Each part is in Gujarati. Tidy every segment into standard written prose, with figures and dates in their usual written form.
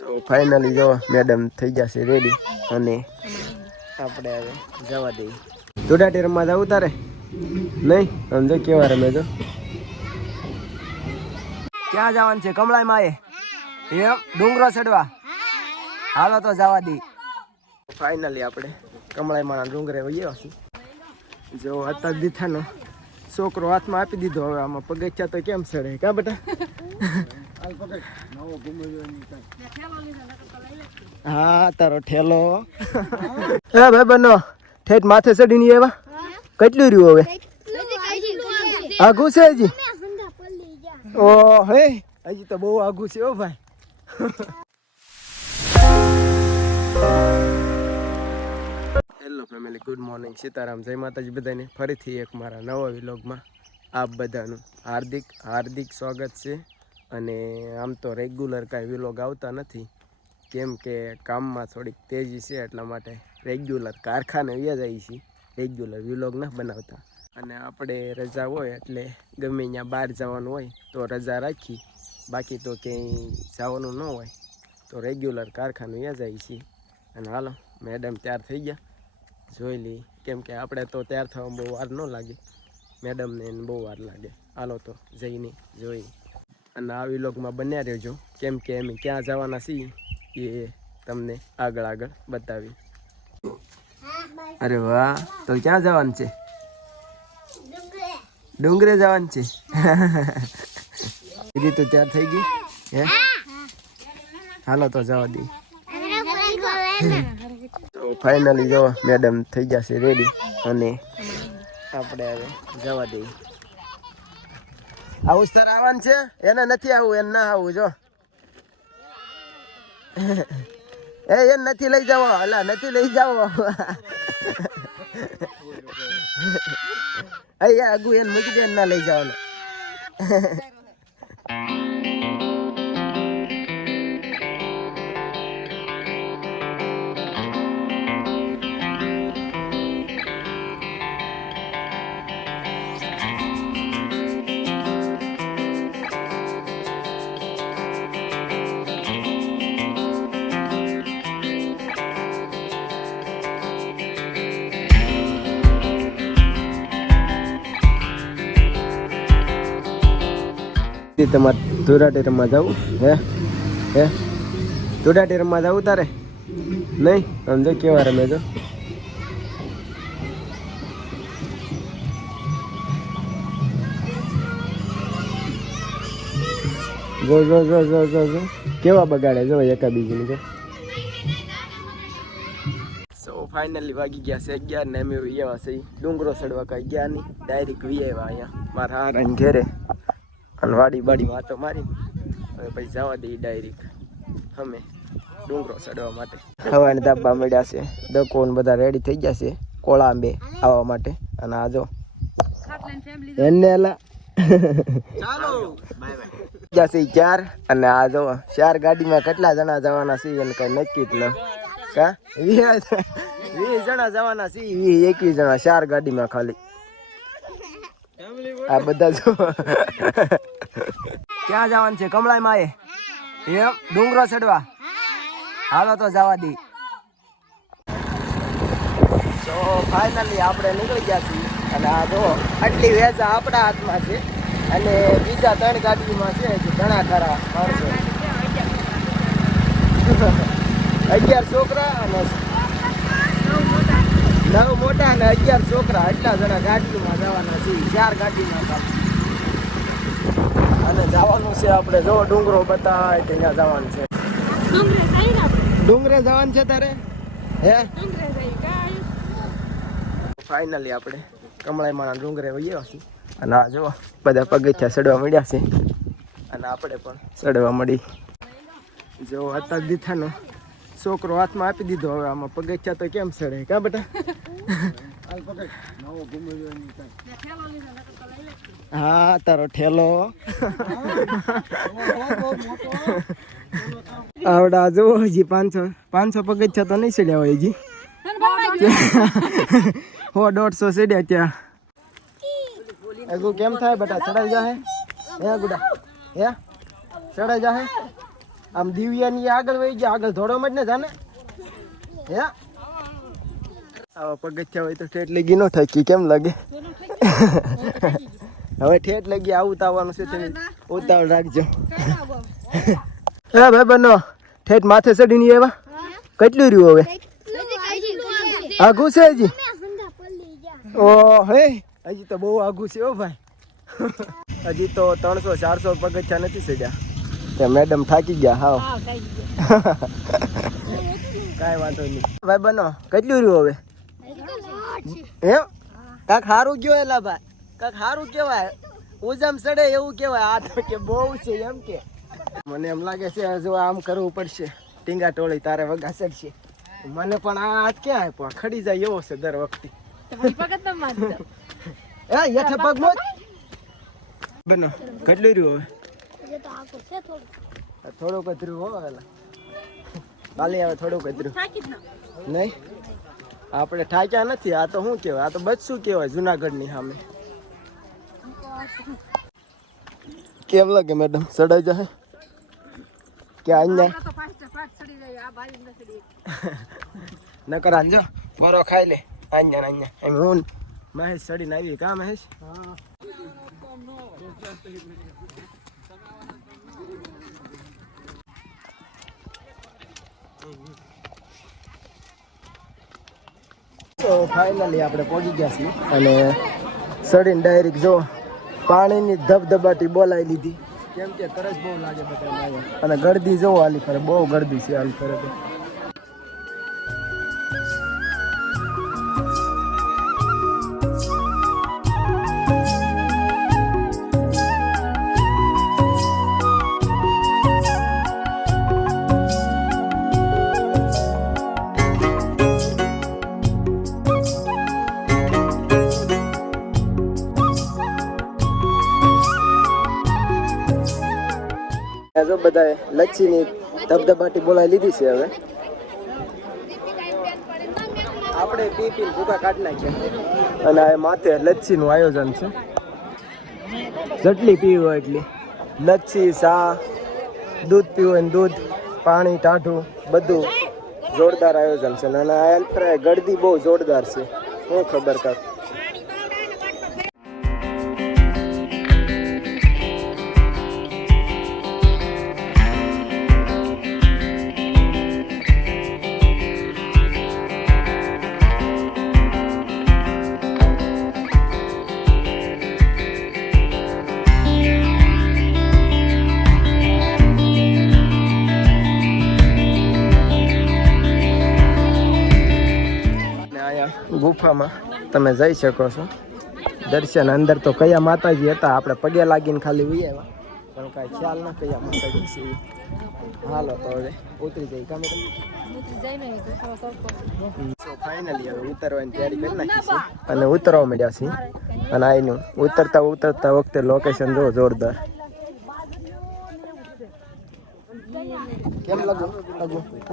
તો ફાઇનલી જો મેડમ થઈ જશે રેડી અને આપણે હવે જવા દઈએ. ધોડાટી રમવા જવું તારે નહીં? સમજો કેવા રમે તો ક્યાં જવાનું છે? કમળાઈમાં એમ ડુંગરો ચડવા. હાલો તો જવા દઈ. ફાઇનલી આપણે કમળાઈમાં ડુંગરે વહીએ છીએ. જો અત્યારે દીથાનો છોકરો હાથમાં આપી દીધો. હવે આમાં પગથિયા તો કેમ ચડે કા બેટા? હા તારો ઠેલો. હે ભાઈ બનો ઠેઠ માથે ચડીને એવા કેટલું રહ્યું હવે? આઘું છે હજી? ઓ હે હજી તો બહુ આઘું છે ઓ ભાઈ. Hello family, good morning, Sitaram, જય માતાજી બધાને. ફરીથી એક મારા નવા વિલોગમાં આપ બધાનું હાર્દિક હાર્દિક સ્વાગત છે. અને આમ તો રેગ્યુલર કાંઈ વિલોગ આવતા નથી, કેમ કે કામમાં થોડીક તેજી છે, એટલા માટે રેગ્યુલર કારખાને વ્યા જાય છે, રેગ્યુલર વિલોગ ન બનાવતા. અને આપણે રજા હોય એટલે ગમે ત્યાં બહાર જવાનું હોય તો રજા રાખી, બાકી તો ક્યાંય જવાનું ન હોય તો રેગ્યુલર કારખાને વ્યા જાય છે. અને હાલો મેડમ તૈયાર થઈ ગયા, જોઈ લઈ, કેમ કે આપણે તો તૈયાર થવામાં બહુ વાર ન લાગે, મેડમને એને બહુ વાર લાગે. હાલો તો જઈને જોઈ. અને આ વિલોગમાં બન્યા રહેજો, કેમ કે અમે ક્યાં જવાના છીએ એ તમને આગળ આગળ બતાવી. અરે વાહ, તો ક્યાં જવાનું છે? ડુંગરે જવાનું છે. દીદી તો તૈયાર થઈ ગઈ હે? હાલો તો જવા દઈ. તો ફાઇનલી જો મેડમ થઈ જશે રેડી અને આપણે હવે જવા દઈએ. આવું તાર આવવાનું છે? એને નથી આવું, એને ના આવું જો. એને નથી લઈ જાવ, અલા નથી લઈ જાવ. અહીંયા આગુ એને મૂકી દે, ના લઈ જવાનું. તમારે ધોરાટી રમવા જવું હે? હે ધોરાટી રમવા જવું તારે નહીં? સમજો કેવા રમે તો જો જો જો જો જો જો કેવા બગાડે જો એકા બીજીને તો. સો ફાઇનલી વાગી ગયા છે 11 ને અમે આવ્યા છે ડુંગરો ચડવા. કાંઈ ગયા નહીં, ડાયરેક્ટ વી આવ્યા અહીંયા મારા હારાને ઘેરે. અને વાડી બાડી વાતો મારી હવે પછી જવા દઈએ ડાયરેક્ટ અમે ડુંગરો ચડવા માટે. હવાને ધાબા મળ્યા છે, દકો ને બધા રેડી થઈ ગયા છે કોળાંબે આવવા માટે. અને આ જો એને એલા જશે 4 અને આ જો 4 ગાડીમાં કેટલા જણા જવાના છે એને કઈ નક્કી જ ન. કા 20 જણા જવાના છે, 21 જણા 4 ગાડીમાં ખાલી. આ બધા જો ક્યાં જવાનું છે? કમળાઈમાં એમ ડુંગરો ચડવા. હાલો તો જવા દઈ. તો ફાઇનલી આપણે નીકળી ગયા છીએ. અને આ જો આટલી વેચા આપણા હાથમાં છે અને બીજા 3 ગાડીમાં છે ઘણા ખરા માણસો. 11 છોકરા અને 9 મોટા અને 11 છોકરા, એટલા જણા ગાડીમાં જવાના છે, 4 ગાડીમાં. અને જવાનું છે આપણે જો ડુંગરો બતાય ત્યાં જવાનું છે. ડુંગરે જવાનું છે તારે હે? ફાઇનલી આપણે કમળાઈમાં ડુંગરે વહીએ છીએ. અને આ જો બધા પગથિયા ચડવા મળ્યા છે અને આપણે પણ ચડવા મળી. જો અત્યારે દીથાનો છોકરો હાથમાં આપી દીધો. હવે આમાં પગથિયા તો કેમ ચડે કા બેટા? હા તારો ઠેલો. આવડા જો હજી 500 પગથિયા તો નહીં ચડ્યા હોય હજી. 100-150 ચડ્યા ત્યાં. આગુ કેમ થાય બેટા? ચડાઈ જાહે હે ગુડા? હે ચડાઈ જાહે? આમ દિવ્યાની આગળ વહી ગયા, આગળ ધોળામાં જ ને જાને હે. આવા પગથિયા હોય તો ઠેઠ લગી ન થાકી, કેમ લાગે? હવે ઠેઠ લગી આવું આવવાનું છે, તમે ઉતાવળ રાખજો. હે ભાઈ બનો ઠેઠ માથે ચડીને આવ્યા? કેટલું રહ્યું હવે? આઘું છે હજી? ઓ હે હજી તો બહુ આઘું છે ઓ ભાઈ. હજી તો 300-400 પગથિયા નથી ચડ્યા. ત્યાં મેડમ થાકી ગયા. હાવ કાંઈ વાંધો નહીં ભાઈ બનો. કેટલું રહ્યું હવે? એમ કાંક સારું ગયો એલા ભાઈ, કાંક સારું કહેવાય. ઉજામ ચડે એવું કહેવાય. આ તો કે બહુ છે એમ કે. મને એમ લાગે છે જો આમ કરવું પડશે, ટીંગા ટોળી તારે વગા ચડશે. મને પણ આ હાથ ક્યાં આપ્યો? ખડી જાય એવો છે દર વખતે. હેઠે પગ મોજ બનો. કેટલું રહ્યું હવે? થોડુંક જ રહ્યું હો એલા. કાલે આવે થોડુંક જ રહ્યું. નહીં આપણે ઠાક્યા નથી. આ તો શું કહેવાય? આ તો બચશું કહેવાય જુનાગઢની સામે. કેમ લાગે મેડમ? ચડાઈ જાય કે અહીંયા નકર આંજો પોરો ખાઈ લે. અહીંયા એમ હું મહેશ ચડીને આવી. કા મહેશ? તો ફાઇનલી આપણે પહોંચી ગયા છીએ અને ચડીને ડાયરેક્ટ જો પાણીની ધબધબાટી બોલાવી લીધી. કેમ કે તરસ બહુ લાગે બધાને. અને ગળદી જો હાલી ફરે, બહુ ગળદી છે હાલી ફરે. જો બધાએ લચ્છીની ધબધબાટી બોલાવી લીધી છે. હવે આપણે પી ભૂકા કાઢી નાખ્યા અને આ માથે લચ્છીનું આયોજન છે. જેટલી પીવી હોય એટલી લચ્છી, ચા, દૂધ પીવું હોય દૂધ, પાણી, ટાઢું બધું જોરદાર આયોજન છે. અને આ ગળદી બહુ જોરદાર છે. શું ખબર કાક. ગુફામાં તમે જઈ શકો છો દર્શન. અંદર તો કયા માતાજી હતા આપણે પગે લાગીને ખાલી ઉઈ આવ્યા, પણ કાંઈ ખ્યાલ ના કયા માતાજી છે. હાલો તો હવે ઉતરી જાય. કામ ફાઇનલી હવે ઉતરવાની તૈયારી કરી નાખી છે અને ઉતરવા માંડ્યા છીએ. અને આનું ઉતરતા વખતે લોકેશન જો જોરદાર. કેમ લાગુ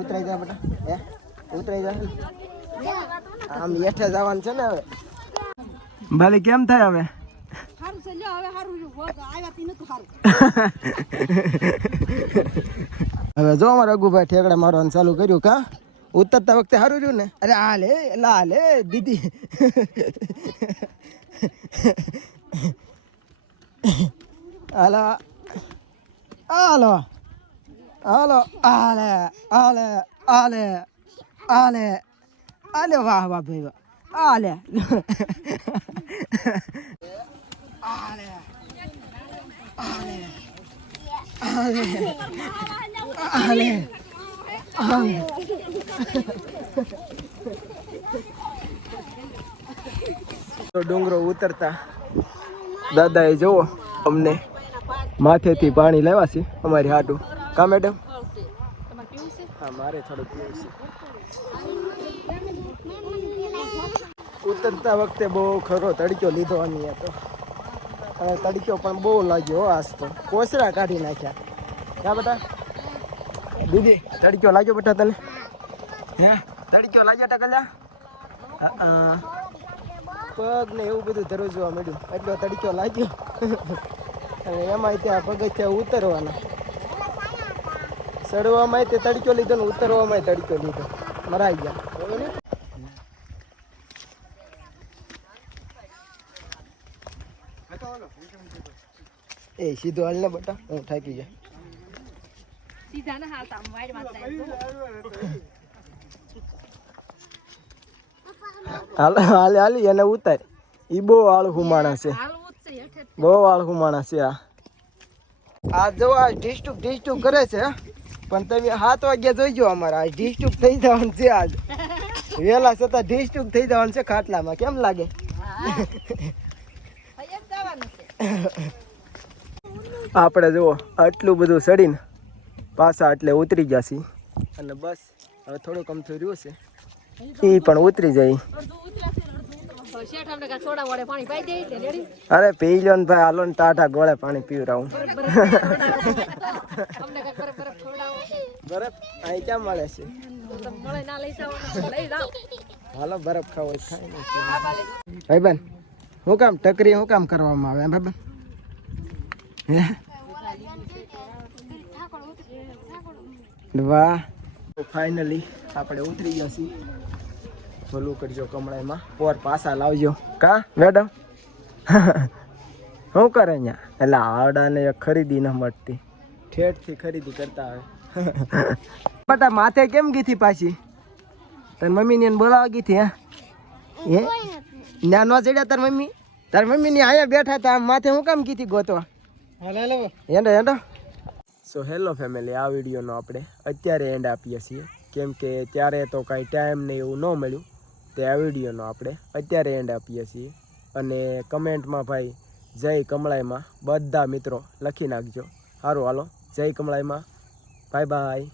ઉતરાઈ જાય બેટા? હે ઉતરાઈ જાય. આમ હેઠે જવાનું છે ને હવે. ભલે કેમ થાય હવે? હવે જો અમારે રઘુભાઈ ઠેકડા મારવાનું ચાલુ કર્યું. કા ઉતરતા વખતે સારું રહ્યું ને? અરે હાલે લાલે દીદી. હાલો હાલો હાલો હાલે હાલે હાલે હાલે હાલે. વાહ વાહ ભાઈ વાહ. હાલે હાલે હાલે હાલે હાલે. તો ડુંગરો ઉતરતા દાદાએ જોવો અમને માથેથી પાણી લેવા છે અમારી હાટું. કા મેડમ? હા મારે થોડું પીવું છે. ઉતરતા વખતે બહુ ખરો તડક્યો લીધો આની હતો. અને તડક્યો પણ બહુ લાગ્યો આજ તો. કોસરા કાઢી નાખ્યા. ક્યાં બેટા? દીદી તડક્યો લાગ્યો બેટા તને? હે તડક્યો લાગ્યો ટકલ્યા? પગ ને એવું બધું ધરું જોવા મળ્યું એટલો તડક્યો લાગ્યો. અને એમાંય ત્યાં પગથિયા ઉતરવાના. ચડવામાં તે તડકો લીધો ને ઉતરવામાં તડકો લીધો, મરાઈ ગયા. બરોબર ને? એ સીધો હાલ ને બટા, હું થાકી ગયા. સીધા ના હાલતા આમ વાઈડ માં હાલ હાલે હાલી એને ઉતાર. ઈ બહુ આળહું માણસ છે, બહુ આળહું માણસ છે. આ જો આ ઢીસ્ટુક કરે છે, પણ તમે 7 વાગ્યા જોઈજો. અમારે આ ઢીસ્ટુક થઈ જવાનું છે. આજ વેલા છતાં ઢીસ્ટુક થઈ જવાનું છે ખાટલામાં. કેમ લાગે? આપણે જુઓ આટલું બધું ચડીને પાછા એટલે ઉતરી ગયા છીએ, અને બસ હવે થોડુંક અમથું રહ્યું છે, એ પણ ઉતરી જાય. અરે પી લો ને ભાઈ, હાલો ને ટાઢા ગોળે પાણી પીવરાવું. બરફ અહીં ક્યાં મળે છે? હાલો બરફ ખાવો થાય ને ભાઈ બેન. શું કામ ટકરી શું કામ કરવામાં આવે ભાઈ બેન? વાહ, ફાઇનલી આપણે ઉતરી ગયા છીએ. ભલું કરજો કમળાઈમાં, પોર પાછા લાવજો. કા મેડમ શું કરે અહીંયા? એટલે આવડાને ખરીદી ન મળતી, ઠેઠથી ખરીદી કરતા આવે. બટા માથે કેમ ગીથી પાછી? તાર મમ્મી ને બોલાવા ગીથી? હે ના નો ચડ્યા તાર મમ્મી? તાર મમ્મી ની અહીંયા બેઠા હતા, માથે હું કામ ગીથી ગોતવા? હેંડો હેંડો. સો હેલો ફેમિલી, આ વિડીયોનો આપણે અત્યારે એન્ડ આપીએ છીએ, કેમ કે ત્યારે તો કાંઈ ટાઈમ ને એવું ન મળ્યું, તે આ વિડીયોનો આપણે અત્યારે એન્ડ આપીએ છીએ. અને કમેન્ટમાં ભાઈ જય કમળાઈમાં બધા મિત્રો લખી નાખજો. સારું હાલો, જય કમળાઈમાં, બાય બાય.